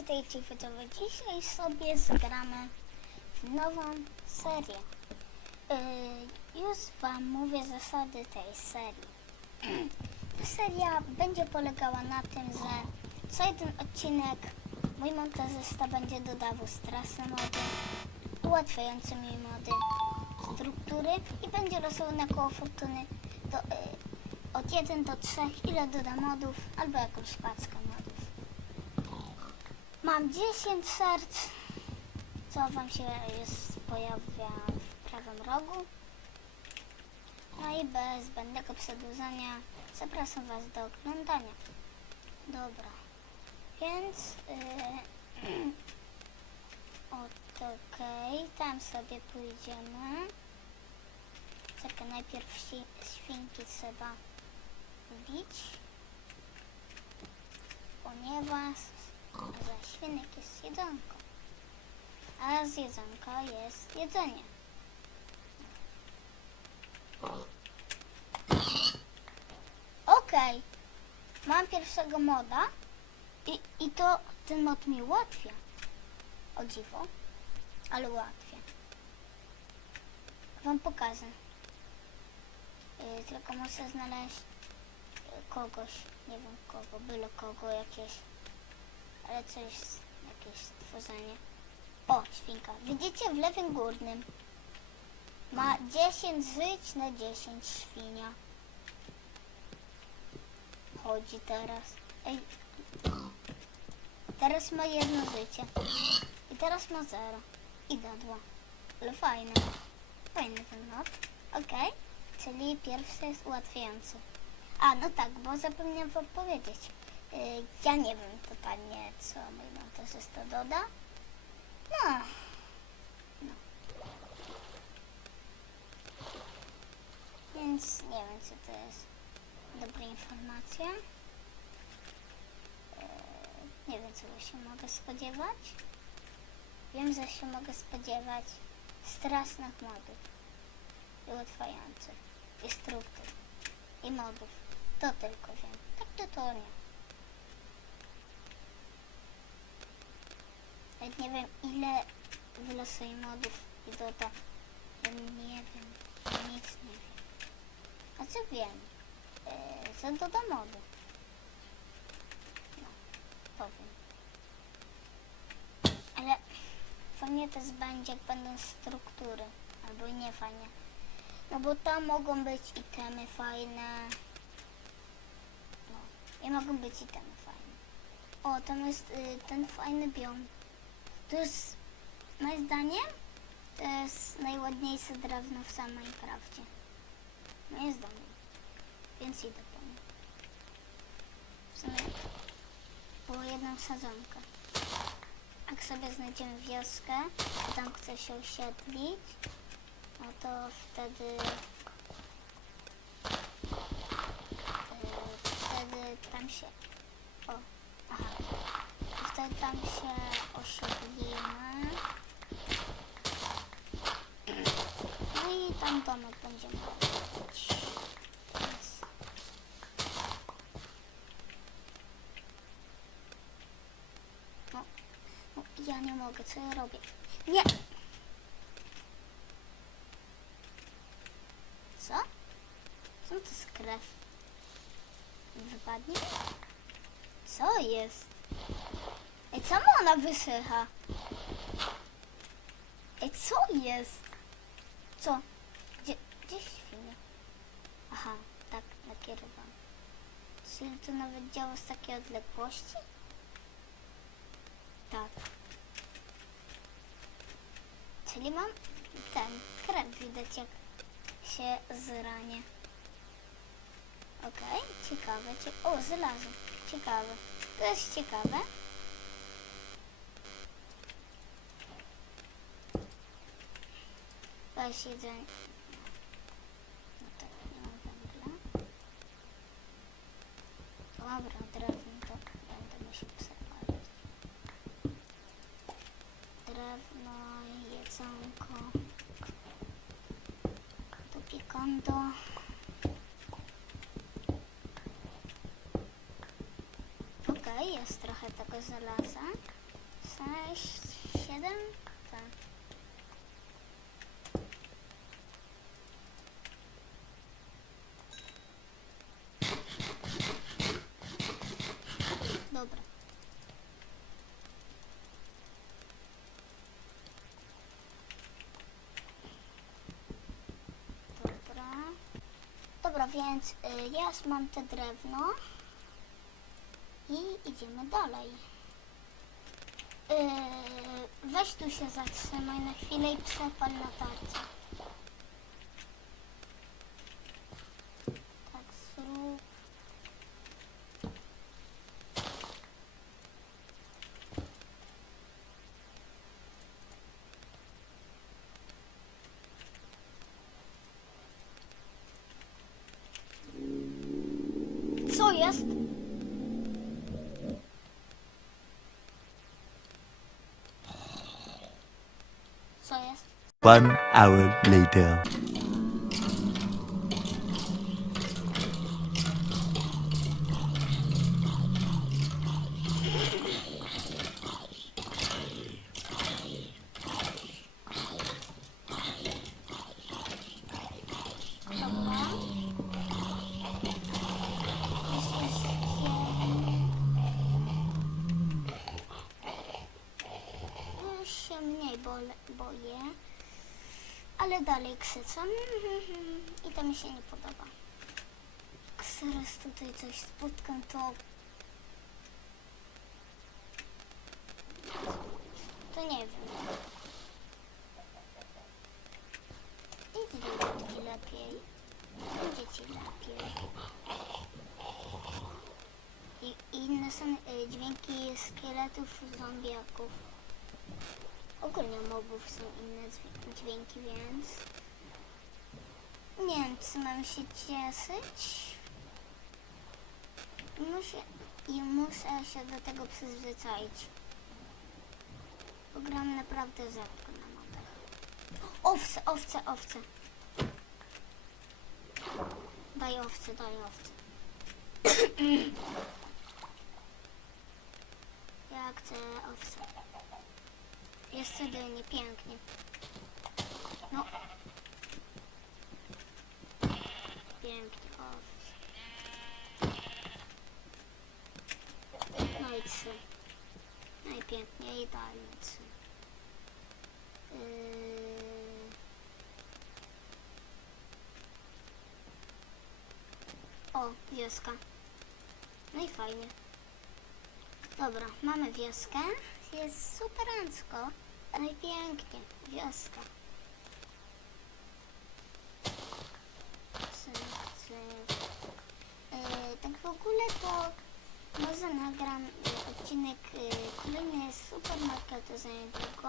witajcie widzowie. Dzisiaj sobie zagramy w nową serię. Yy, już wam mówię zasady tej serii. Ta seria będzie polegała na tym, że co jeden odcinek mój montażysta będzie dodawał strasy mody, ułatwiające mi mody, struktury i będzie losował na koło fortuny do, yy, od 1 do 3 ile doda modów albo jakąś paczkę. Mam 10 serc, co wam się już pojawia w prawym rogu. No i bez zbędnego przedłużania zapraszam was do oglądania. Dobra, więc yy, okej, tam sobie pójdziemy. Czekaj, najpierw świnki trzeba wbić, ponieważ świnek jest jedzonko, a z jedzonka jest jedzenie. Okej, mam pierwszego moda i, i to ten mod mi ułatwia. O dziwo, ale ułatwia. Wam pokażę. Yy, tylko muszę znaleźć yy, kogoś, nie wiem kogo, byle kogo jakieś, ale coś, jakieś stworzenie. O, świnka. Widzicie w lewym górnym ma 10 żyć na 10 świnia. Chodzi teraz. Ej. Teraz ma jedno życie. I teraz ma zero. I dadła. Ale fajne. Fajny ten mod. Okej. Czyli pierwszy jest ułatwiający. A, no tak, bo zapomniałem wam powiedzieć. Yy, ja nie wiem totalnie, co mój montażysta doda. No. no. Więc nie wiem, co to jest dobra informacja. Yy, nie wiem, czego się mogę spodziewać. Wiem, że się mogę spodziewać strasznych modów i ułatwiających, i struktur, i modów. To tylko wiem. Tak to to nie. Nawet nie wiem, ile wylosuje modów i doda. Nie wiem. Nic nie wiem. A co wiem? Yy, że doda mody. No, powiem. Ale fajnie też będzie, jak będą struktury. Albo nie fajnie. No bo tam mogą być itemy fajne. No. I mogą być itemy fajne. O, tam jest y, ten fajny biom. To jest, moim zdaniem, to jest najładniejsze drewno w samym Minecrafcie. Moim zdaniem. Więc idę po nie. W sumie było jedną sadzonkę. Jak sobie znajdziemy wioskę, tam chce się osiedlić, no to wtedy yy, wtedy tam się o, aha tam się osiedlimy no i tam domek będziemy robić no, no ja nie mogę, co ja robię nie Co? Co to jest krew? Wypadnie? Co jest? Ej, czemu ona wysycha? Ej, co jest? Co? Gdzie, gdzie świnia? Aha, tak, nakierowałam. Czyli to nawet działa z takiej odległości? Tak. Czyli mam ten, krew widać jak się zranie. Okej, ciekawe. Cie o, żelazo. Ciekawe. To jest ciekawe. Weź jedzenie. No tak, nie mam węgla. Dobra, drewno, tak, będę musiał przepalić. Drewno, jedzonko. Tu pikondo. Okej, okay, jest trochę tego żelaza. 6, 7... Dobra, więc y, ja mam te drewno i idziemy dalej. Yy, weź tu się zatrzymaj na chwilę i przepal na Co jest? Co jest? One hour later. Ale dalej krzyczę i to mi się nie podoba. Jak Zaraz tutaj coś spotkam, to... To nie wiem. Idź do łódki lepiej. Będzie ci lepiej. I inne są y, dźwięki szkieletów, zombiaków. Ogólnie mobów są inne dźwię- dźwięki, więc nie wiem, czy mam się cieszyć. Muszę, I muszę się do tego przyzwyczaić. Gram naprawdę rzadko na mobach. Owce, owce, owce. Daj owce, daj owce. Ja chcę owce. Jest cudownie, pięknie. No. Pięknie, owce. No i trzy. No i pięknie, idealnie trzy. Yy... O, wioska. No i fajnie. Dobra, mamy wioskę. Jest superancko. I pięknie. Wioska. Yy, tak w ogóle to może nagram odcinek y, kolejny z supermarketu za niedługo.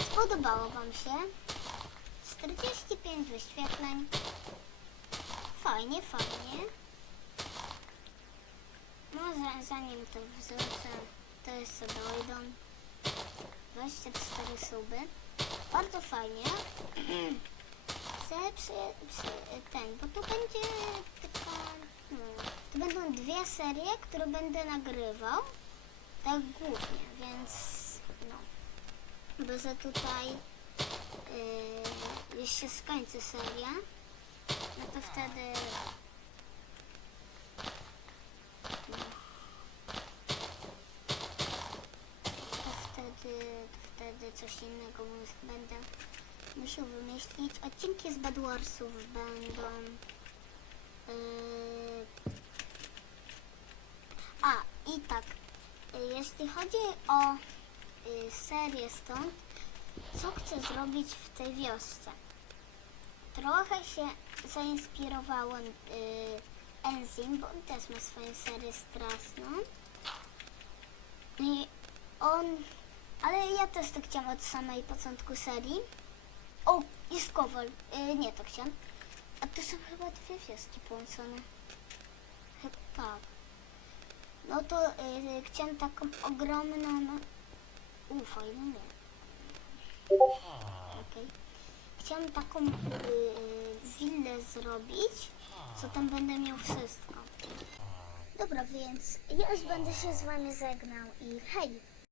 Spodobało Wam się? 45 wyświetleń. Fajnie, fajnie. Może zanim to wrzucę, to jeszcze dojdą 24 suby. Bardzo fajnie. Chcę przy, przy, ten, bo to będzie taka, hmm, to będą dwie serie, które będę nagrywał, tak głównie, więc no, bo że tutaj yy, już się skończy no to wtedy no, to wtedy, to wtedy coś innego będę musiał wymyślić. Odcinki z Bad Warsów będą. Yy... A, i tak. yy, Jeśli chodzi o yy, serię stąd, co chcę zrobić w tej wiosce? Trochę się zainspirowałem yy, Enzim, bo on też ma swoją serię straszną. I on... Ale ja też to chciałam od samej początku serii. O, jest kowal. Y, nie, to chciałam. A to są chyba dwie wioski połączone. Chyba tak. No to y, chciałam taką ogromną... No... U, fajną nie. Okej. Chciałam taką y, willę zrobić, co tam będę miał wszystko. Dobra, więc ja już będę się z wami żegnał i hej!